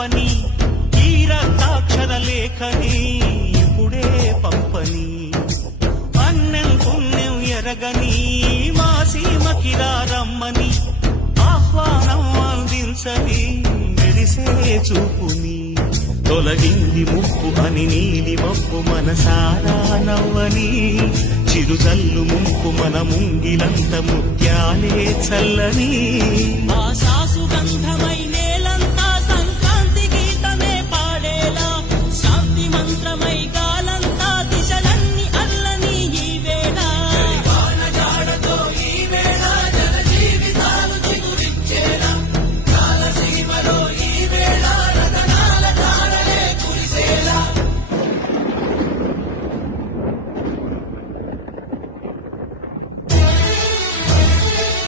చెప్పని ఈ రక్తాక్షర లేఖని ఇప్పుడే పంపని అన్నం పుణ్యం ఎరగని మా సీమకిరా రమ్మని ఆహ్వానం అందించని మెరిసే చూపుని తొలగింది ముప్పు అని నీలి మప్పు మనసారా నవ్వని చిరుజల్లు ముంపు మన ముంగిలంత ముత్యాలే చల్లని ఆశా సుగంధమైనే